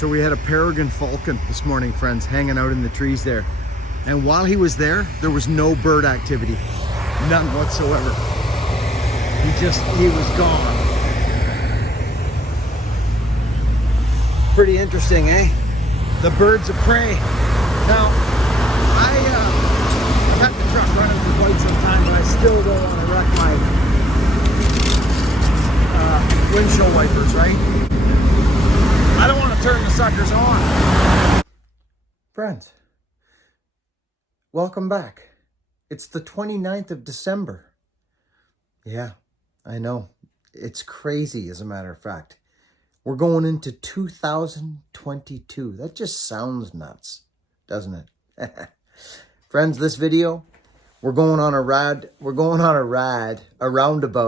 So we had a peregrine falcon this morning, friends, hanging out in the trees there. And while he was there was no bird activity. None whatsoever. He was gone. Pretty interesting, eh? The birds of prey. Now, I've had the truck running for quite some time, but I still don't want to wreck my windshield wipers, right? I don't want to turn the suckers on. Friends, welcome back. It's the 29th of December. Yeah, I know. It's crazy, as a matter of fact. We're going into 2022. That just sounds nuts, doesn't it? Friends, this video, we're going on a roundabout,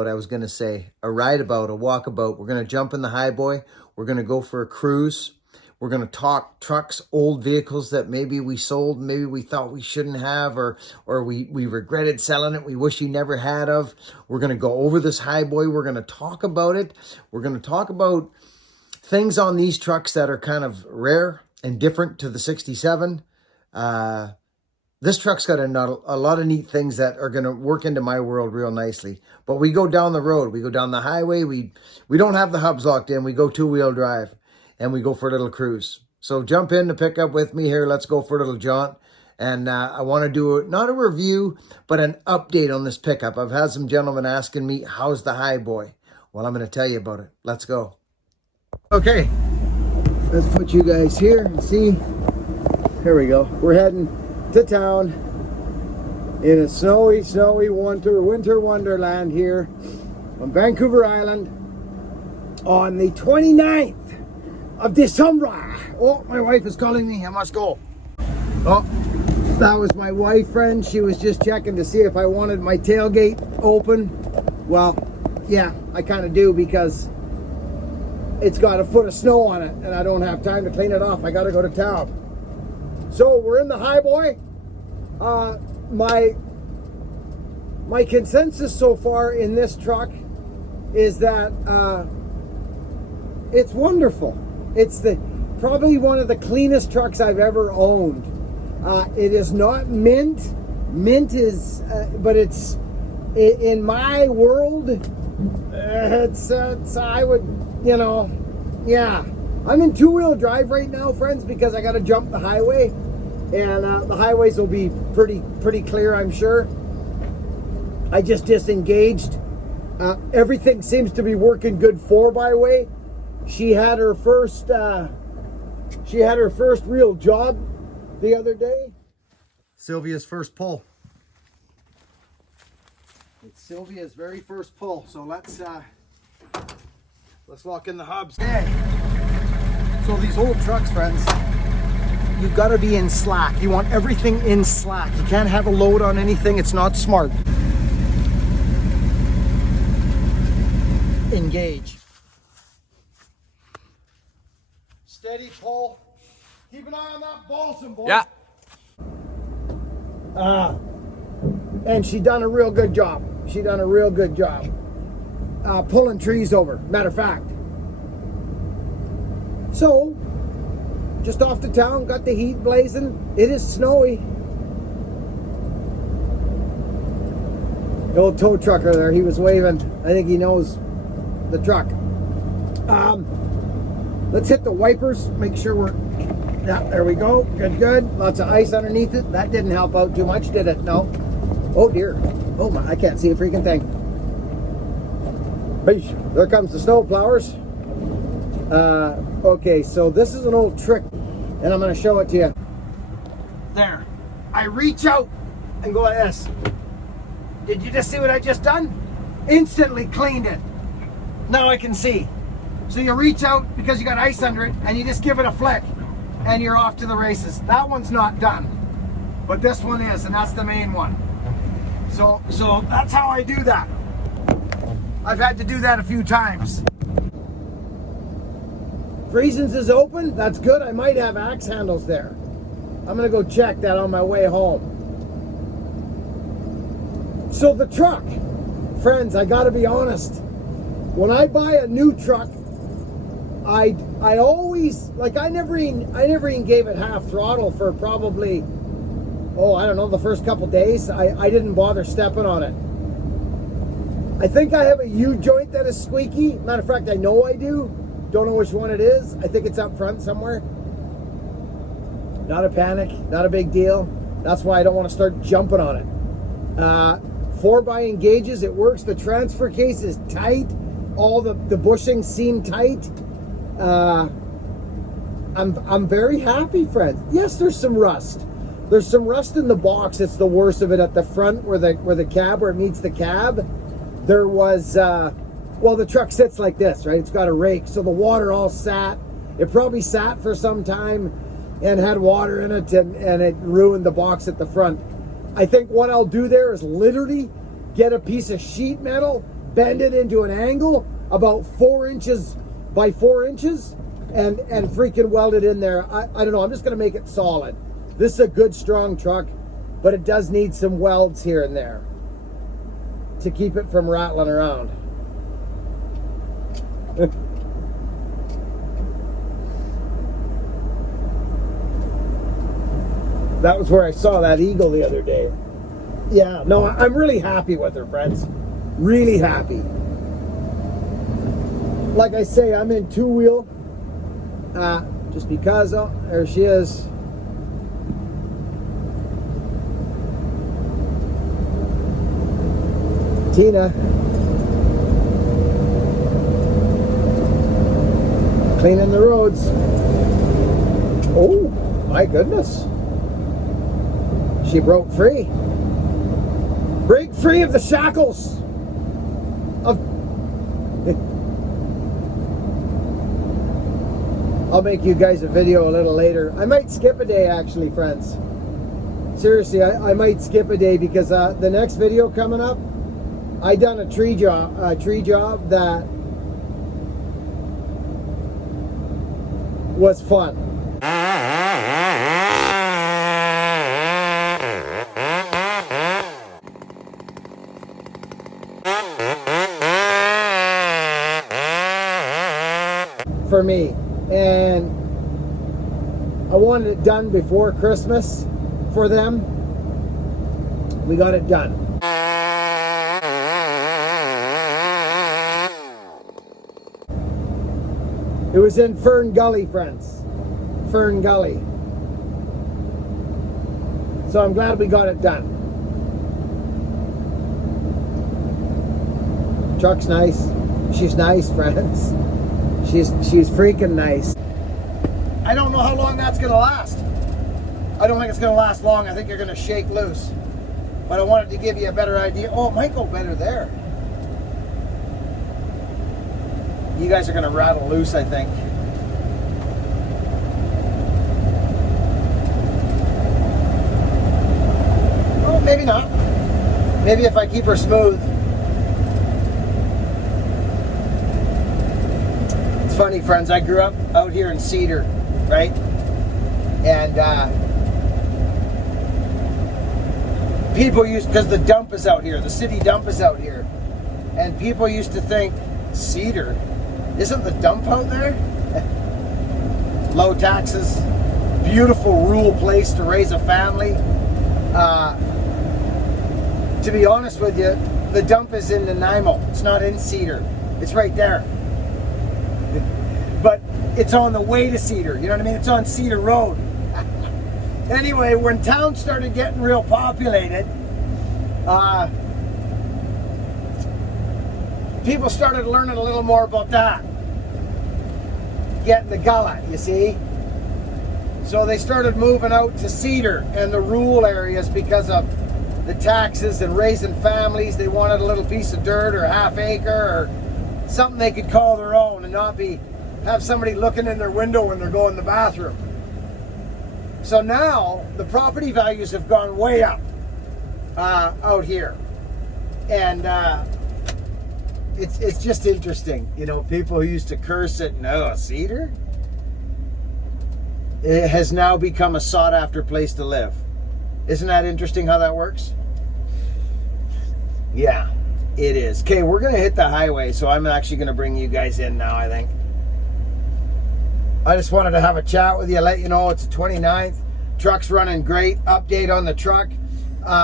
I was going to say. A rideabout, a walkabout. We're going to jump in the Hiboy. We're going to go for a cruise. We're going to talk trucks, old vehicles that maybe we sold, maybe we thought we shouldn't have, or we regretted selling it, we wish we never had of. We're going to go over this Hiboy. We're going to talk about it. We're going to talk about things on these trucks that are kind of rare and different to the 67. This truck's got a lot of neat things that are going to work into my world real nicely. But we go down the road. We go down the highway. We don't have the hubs locked in. We go two-wheel drive. And we go for a little cruise. So jump in to pick up with me here. Let's go for a little jaunt. And I want to do not a review, but an update on this pickup. I've had some gentlemen asking me, how's the Hiboy? Well, I'm going to tell you about it. Let's go. Okay, let's put you guys here and see. Here we go. We're heading to town in a snowy winter wonderland here on Vancouver Island on the 29th of December. Oh, my wife is calling me. I must go. Oh, that was my wife, friend. She was just checking to see if I wanted my tailgate open. Well, yeah, I kind of do, because it's got a foot of snow on it and I don't have time to clean it off. I got to go to town. So we're in the Hiboy. My consensus so far in this truck is that it's wonderful. It's probably one of the cleanest trucks I've ever owned. It is not mint. Mint is, but it's, in my world, I would, you know, yeah. I'm in two-wheel drive right now, friends, because I got to jump the highway. And the highways will be pretty clear, I'm sure. I just disengaged. Everything seems to be working good 4x-way. She had her first real job the other day. Sylvia's first pull. It's Sylvia's very first pull. So let's lock in the hubs. Okay. So these old trucks, friends, you've got to be in slack. You want everything in slack. You can't have a load on anything. It's not smart. Engage. Steady pull. Keep an eye on that Bolson, boy. Yeah. And she done a real good job. She done a real good job. Pulling trees over, matter of fact. So, just off the town, got the heat blazing. It is snowy. The old tow trucker there, he was waving. I think he knows the truck. Let's hit the wipers, make sure we're, yeah, there we go. Good. Lots of ice underneath it. That didn't help out too much, did it? No. Oh dear. Oh my, I can't see a freaking thing. Beesh. There comes the snow plowers. Okay, so this is an old trick, and I'm going to show it to you. There. I reach out and go like this. Did you just see what I just done? Instantly cleaned it. Now I can see. So you reach out because you got ice under it, and you just give it a flick, and you're off to the races. That one's not done, but this one is, and that's the main one. So that's how I do that. I've had to do that a few times. Reasons is open. That's good. I might have axe handles there. I'm gonna go check that on my way home. So the truck, friends, I gotta be honest. When I buy a new truck, I always, like, I never even gave it half throttle for probably, oh, I don't know, the first couple days. I didn't bother stepping on it. I think I have a U-joint that is squeaky. Matter of fact, I know I do. Don't know which one it is. I think it's up front somewhere. Not a panic, not a big deal. That's why I don't want to start jumping on it. 4x engages, it works. The transfer case is tight. All the bushings seem tight. I'm very happy, friends. Yes, there's some rust. There's some rust in the box. It's the worst of it at the front where it meets the cab. There was, well, the truck sits like this, right? It's got a rake, so the water all sat. It probably sat for some time and had water in it, and it ruined the box at the front. I think what I'll do there is literally get a piece of sheet metal, bend it into an angle about 4 inches by 4 inches, and freaking weld it in there. I don't know, I'm just gonna make it solid. This is a good, strong truck, but it does need some welds here and there to keep it from rattling around. That was where I saw that eagle the other day. Yeah, no, I'm really happy with her, friends. Really happy. Like I say, I'm in two-wheel. Just because, oh, there she is. Tina. Cleaning the roads. Oh, my goodness. She broke free. Break free of the shackles of... I'll make you guys a video a little later. I might skip a day, actually, friends. Seriously, I might skip a day because the next video coming up, I done a tree job that was fun. For me, and I wanted it done before Christmas for them. We got it done. It was in Fern Gully, friends. Fern Gully. So I'm glad we got it done. Truck's nice. She's nice, friends. She's freaking nice. I don't know how long that's gonna last. I don't think it's gonna last long. I think you're gonna shake loose. But I wanted to give you a better idea. Oh, it might go better there. You guys are gonna rattle loose, I think. Oh, maybe not. Maybe if I keep her smooth. It's funny, friends, I grew up out here in Cedar, right? And people used, because the dump is out here, the city dump is out here, and people used to think, Cedar? Isn't the dump out there? Low taxes, beautiful rural place to raise a family. To be honest with you, the dump is in Nanaimo. It's not in Cedar. It's right there. But it's on the way to Cedar. You know what I mean? It's on Cedar Road. Anyway, when towns started getting real populated, people started learning a little more about that. Getting the gullet, you see? So they started moving out to Cedar and the rural areas because of the taxes and raising families. They wanted a little piece of dirt or a half acre or something they could call their own and not have somebody looking in their window when they're going to the bathroom. So now the property values have gone way up out here. And it's just interesting, you know, people who used to curse it, no, Cedar? It has now become a sought after place to live. Isn't that interesting how that works? Yeah, it is. Okay, we're gonna hit the highway, so I'm actually gonna bring you guys in now, I think. I just wanted to have a chat with you, let you know it's the 29th. Truck's running great. Update on the truck.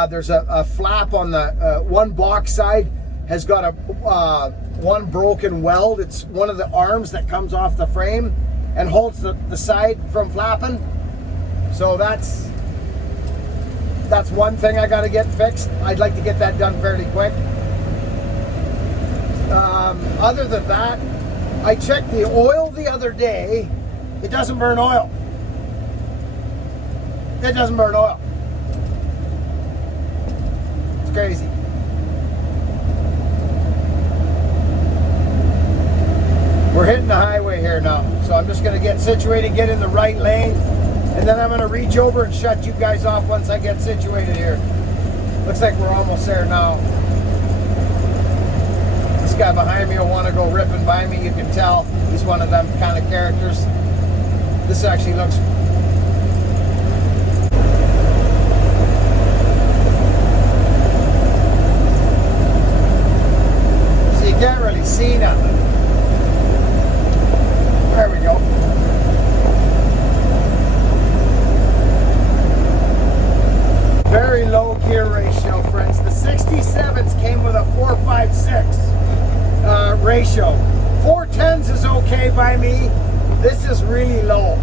There's a flap on the one box side has got a one broken weld. It's one of the arms that comes off the frame and holds the side from flapping. So that's one thing I got to get fixed. I'd like to get that done fairly quick. Other than that, I checked the oil the other day. It doesn't burn oil. It doesn't burn oil. It's crazy. We're hitting the highway here now, so I'm just going to get situated, get in the right lane, and then I'm going to reach over and shut you guys off once I get situated here. Looks like we're almost there now. This guy behind me will want to go ripping by me. You can tell he's one of them kind of characters. This actually looks... So you can't really see nothing. There we go. Very low gear ratio, friends. The 67s came with a 4.56 ratio. 410s is okay by me. This is really low.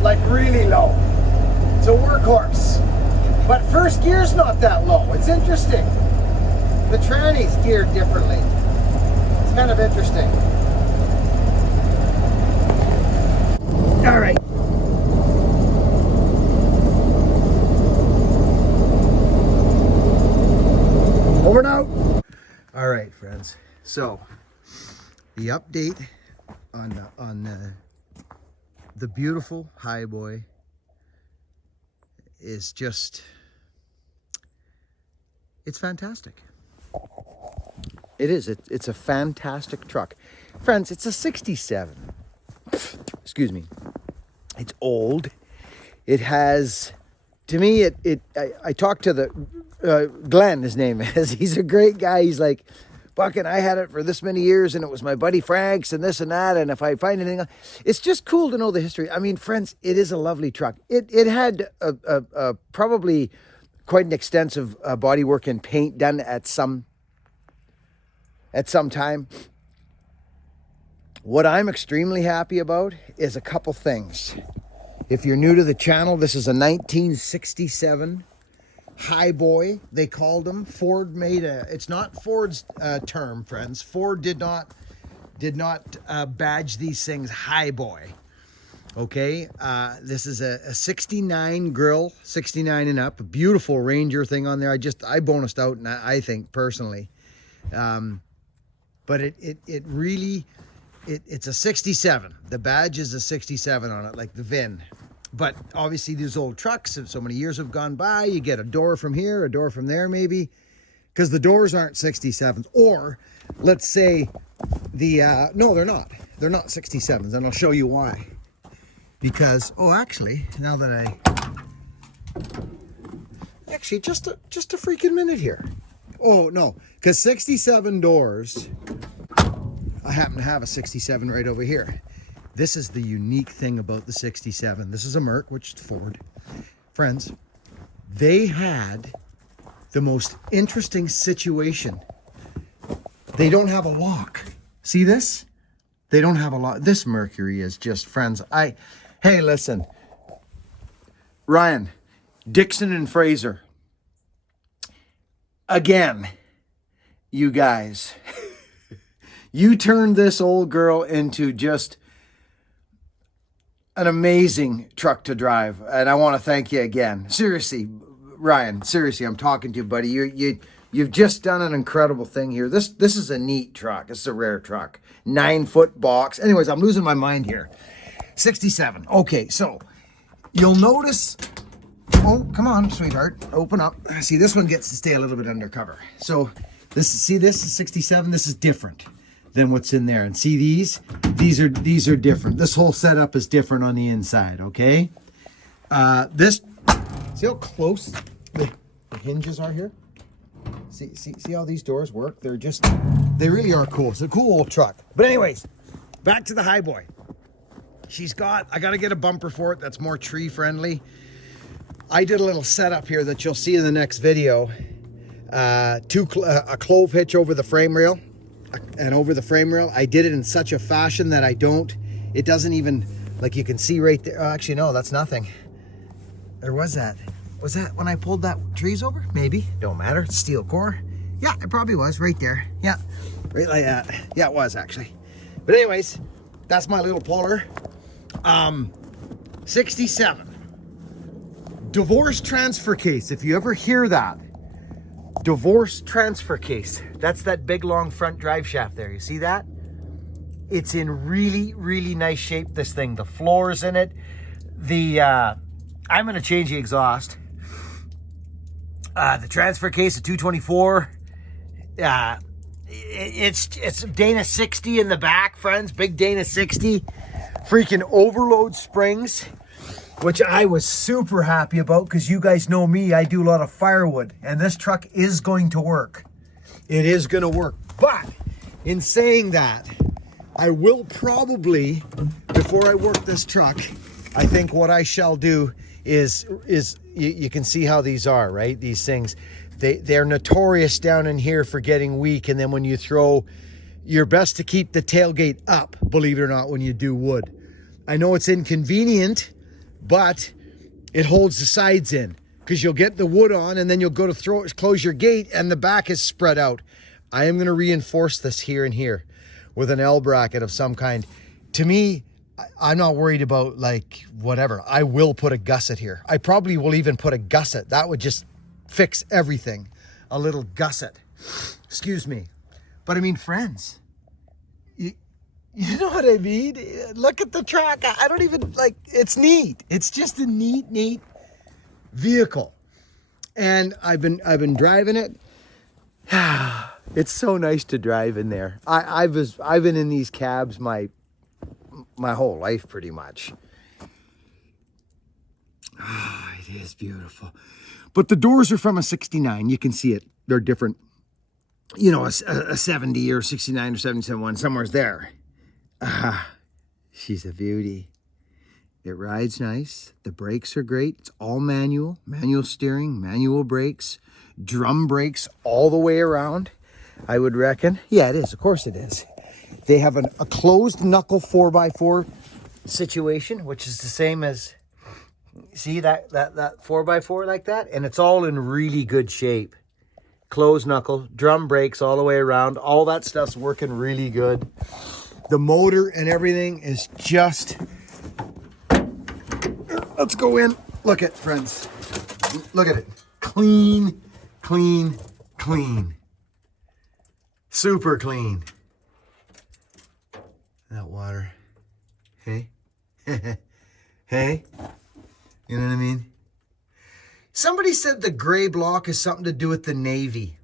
Like really low. It's a workhorse. But first gear's not that low. It's interesting. The tranny's geared differently. It's kind of interesting. All right. Over now. All right, friends. So the update on the beautiful Hiboy is just, it's fantastic. It is. It's a fantastic truck, friends. It's a 67. Excuse me. It's old. It has, to me, I talked to the Glenn, his name is. He's a great guy. He's like, fucking, I had it for this many years, and it was my buddy Frank's, and this and that. And if I find anything, it's just cool to know the history. I mean, friends, it is a lovely truck. It had probably quite an extensive bodywork and paint done at some time. What I'm extremely happy about is a couple things. If you're new to the channel, this is a 1967 Hiboy, they called them. Ford made it's not Ford's term, friends. Ford did not badge these things Hiboy. Okay, this is a 69 grill, 69 and up, a beautiful Ranger thing on there. I bonused out, and I think personally, but it really, it's a 67. The badge is a 67 on it, like the VIN. But obviously these old trucks, so many years have gone by, you get a door from here, a door from there maybe, because the doors aren't 67s. Or let's say no, they're not 67s, and I'll show you why. Because, oh, actually, now that just a freaking minute here. Oh no, because 67 doors, I happen to have a 67 right over here. This is the unique thing about the 67. This is a Merc, which is Ford. Friends, they had the most interesting situation. They don't have a lock. See this? They don't have a lock. This Mercury is just, friends, hey, listen. Ryan, Dixon and Fraser. Again, you guys. You turned this old girl into just an amazing truck to drive, and I want to thank you again. Seriously, Ryan, seriously, I'm talking to you, buddy. You've just done an incredible thing here. This is a neat truck. This is a rare truck. 9-foot box. Anyways, I'm losing my mind here. 67. Okay, so you'll notice. Oh, come on, sweetheart. Open up. See, this one gets to stay a little bit undercover. So this is 67. This is different than what's in there. And see these are different. This whole setup is different on the inside, okay? See how close the hinges are here? See how these doors work? They really are cool. It's a cool old truck. But anyways, back to the Hiboy. I got to get a bumper for it that's more tree friendly. I did a little setup here that you'll see in the next video. A clove hitch over the frame rail and over the frame rail. I did it in such a fashion that it doesn't even, like you can see right there. Oh, actually, no, that's nothing. Or was that when I pulled that trees over? Maybe, don't matter, it's steel core. Yeah, it probably was right there. Yeah, right like that. Yeah, it was actually. But anyways, that's my little puller. 67. Divorce transfer case, if you ever hear that. Divorce transfer case. That's that big long front drive shaft there. You see that? It's in really, really nice shape, this thing. The floor's in it. I'm going to change the exhaust. The transfer case, a 224. It's Dana 60 in the back, friends. Big Dana 60. Freaking overload springs, which I was super happy about because you guys know me, I do a lot of firewood, and this truck is going to work. It is going to work. But in saying that, I will probably, before I work this truck, I think what I shall do is you can see how these are, right? These things, they're notorious down in here for getting weak, and then when you throw, you're best to keep the tailgate up, believe it or not, when you do wood. I know it's inconvenient, but it holds the sides in because you'll get the wood on and then you'll go to close your gate and the back is spread out. I am going to reinforce this here and here with an L bracket of some kind. To me, I'm not worried about like whatever. I will put a gusset here. I probably will even put a gusset. That would just fix everything. A little gusset. Excuse me. But I mean, friends, you know what I mean? Look at the truck. I don't even like, it's neat. It's just a neat vehicle. And I've been driving it. It's so nice to drive in there. I've been in these cabs my whole life pretty much. It is beautiful. But the doors are from a 69. You can see it. They're different. You know, a 70 or 69 or 77, somewhere's there. She's a beauty. It rides nice. The brakes are great. It's all manual steering, manual brakes, drum brakes all the way around, I would reckon. Yeah, it is. Of course it is. They have a closed knuckle 4x4 situation, which is the same as, see that 4x4 like that? And it's all in really good shape. Closed knuckle, drum brakes all the way around. All that stuff's working really good. The motor and everything is just, let's go in. Look at, friends. Look at it. Clean. Super clean. That water. Hey? Hey? You know what I mean? Somebody said the gray block has something to do with the Navy.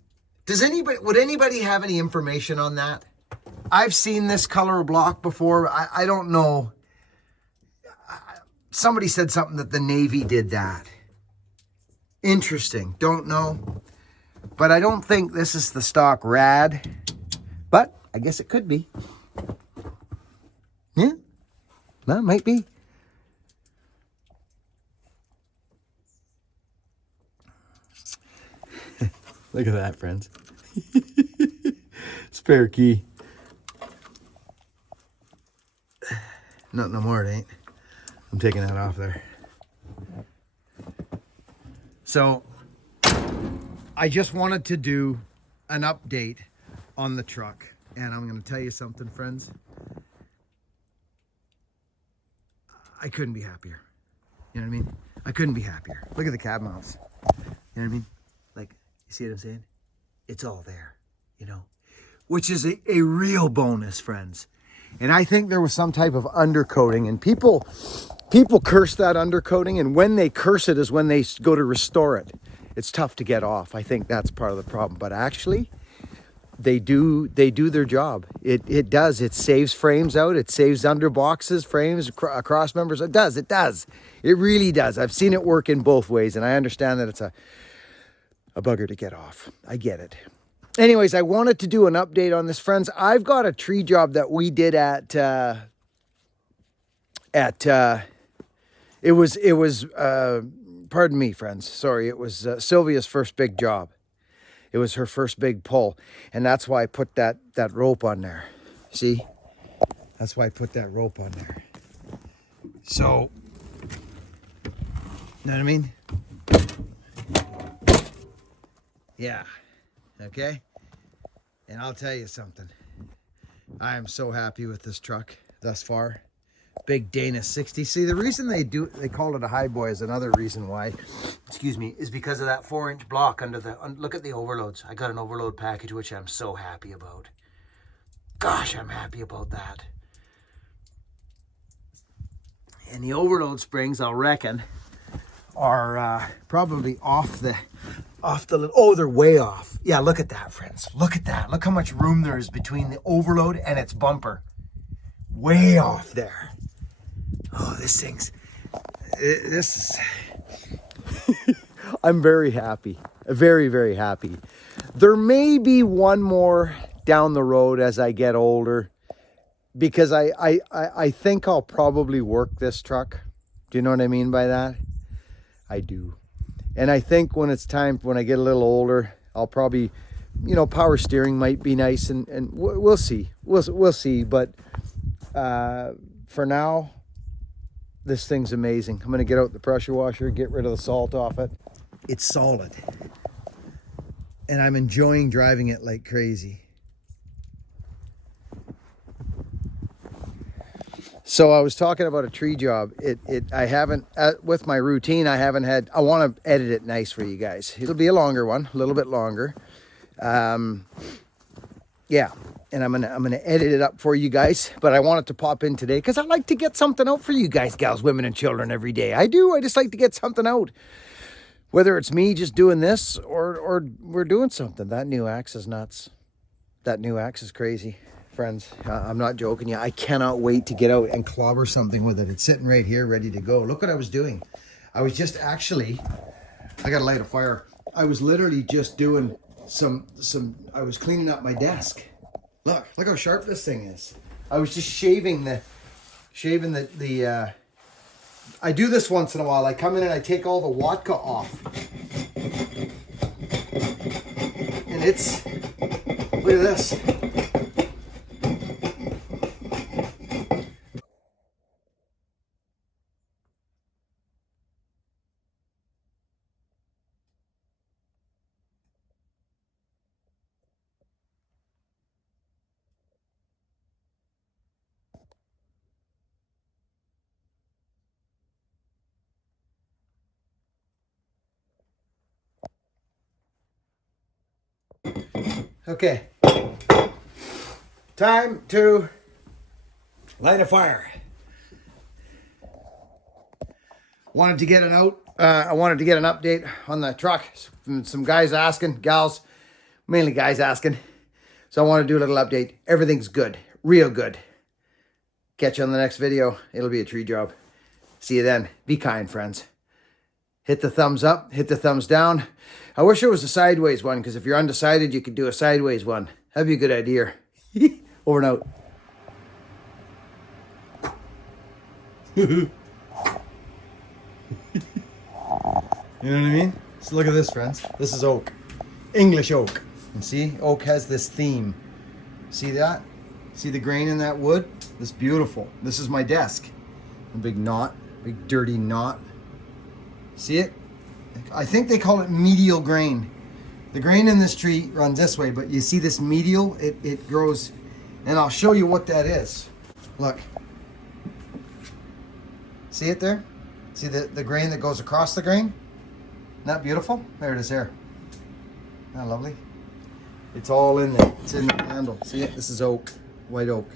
Would anybody have any information on that? I've seen this color block before. I don't know. Somebody said something that the Navy did that. Interesting. Don't know. But I don't think this is the stock rad. But I guess it could be. Yeah. Well, it might be. Look at that, friends. Spare key. No more, it ain't. I'm taking that off there. So, I just wanted to do an update on the truck. And I'm going to tell you something, friends. I couldn't be happier. You know what I mean? I couldn't be happier. Look at the cab mounts. You know what I mean? Like, you see what I'm saying? It's all there, you know? Which is a real bonus, friends. And I think there was some type of undercoating, and people curse that undercoating, and when they curse it is when they go to restore it. It's tough to get off. I think that's part of the problem. But actually, they do their job. It does. It saves frames out. It saves underboxes, frames, cross members. It does. It really does. I've seen it work in both ways, and I understand that it's a bugger to get off. I get it. Anyways, I wanted to do an update on this, friends. I've got a tree job that we did at at, it was, pardon me, friends. Sorry. It was Sylvia's first big job. It was her first big pull. And that's why I put that rope on there. See? That's why I put that rope on there. So, you know what I mean? Yeah. Okay? And I'll tell you something. I am so happy with this truck thus far. Big Dana 60. See, the reason they call it a Hiboy is another reason why, excuse me, is because of that 4-inch block under the, look at the overloads. I got an overload package, which I'm so happy about. Gosh, I'm happy about that. And the overload springs, I'll reckon, are probably off the little, oh, they're way off. Yeah, look at that, friends. Look at that. Look how much room there is between the overload and its bumper. Way off there. Oh, this is, I'm very happy. Very, very happy. There may be one more down the road as I get older, because I think I'll probably work this truck. Do you know what I mean by that? I do. And I think when it's time, when I get a little older, I'll probably, you know, power steering might be nice, and we'll see. We'll see. But for now, this thing's amazing. I'm going to get out the pressure washer, get rid of the salt off it. It's solid. And I'm enjoying driving it like crazy. So I was talking about a tree job. I haven't, with my routine, I want to edit it nice for you guys. It'll be a longer one, a little bit longer. Yeah. And I'm gonna edit it up for you guys, but I wanted to pop in today because I like to get something out for you guys, gals, women, and children every day. I do. I just like to get something out, whether it's me just doing this or we're doing something. That new axe is nuts. That new axe is crazy, friends. I'm not joking you. I cannot wait to get out and clobber something with it. It's sitting right here, ready to go. Look what I was doing. I was just actually, I gotta light a fire. I was literally just doing I was cleaning up my desk. Look how sharp this thing is. I was just shaving the, I do this once in a while. I come in and I take all the Watka off. And it's, look at this. Okay, time to light a fire. Wanted to get I wanted to get an update on the truck. Some guys asking, gals, mainly guys asking. So I want to do a little update. Everything's good, real good. Catch you on the next video. It'll be a tree job. See you then. Be kind, friends. Hit the thumbs up, hit the thumbs down. I wish it was a sideways one, because if you're undecided, you could do a sideways one. That'd be a good idea. Over and out. You know what I mean? So look at this, friends. This is oak. English oak. And see, oak has this theme. See that? See the grain in that wood? This is beautiful. This is my desk. A big knot, big dirty knot. See it? I think they call it medial grain. The grain in this tree runs this way, but you see this medial? It grows, and I'll show you what that is. Look. See it there? See the grain that goes across the grain? Isn't that beautiful? There it is there. Isn't that lovely? It's all in there. It's in the handle. See it? This is oak. White oak.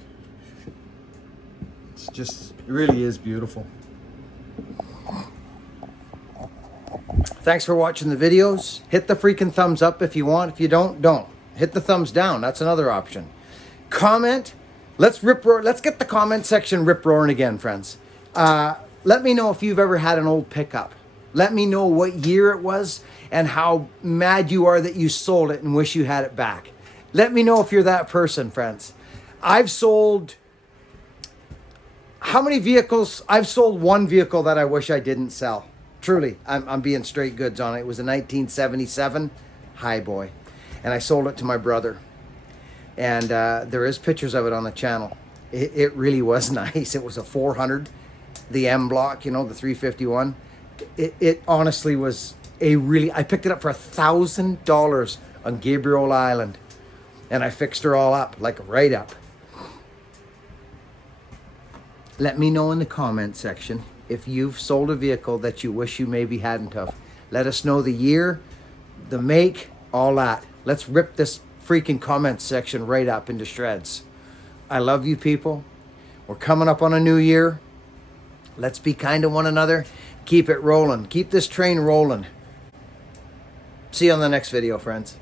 It's just, it really is beautiful. Thanks for watching the videos. Hit the freaking thumbs up if you want. If you don't, don't. Hit the thumbs down. That's another option. Comment. Let's get the comment section rip-roaring again, friends. Let me know if you've ever had an old pickup. Let me know what year it was and how mad you are that you sold it and wish you had it back. Let me know if you're that person, friends. I've sold How many vehicles? I've sold one vehicle that I wish I didn't sell. Truly, I'm being straight goods on it. It was a 1977 Hiboy, and I sold it to my brother. And there is pictures of it on the channel. It really was nice. It was a 400, the M block, you know, the 351. It honestly was a really, I picked it up for $1,000 on Gabriel Island, and I fixed her all up, like right up. Let me know in the comment section if you've sold a vehicle that you wish you maybe hadn't have. Let us know the year, the make, all that. Let's rip this freaking comment section right up into shreds. I love you people. We're coming up on a new year. Let's be kind to one another. Keep it rolling. Keep this train rolling. See you on the next video, friends.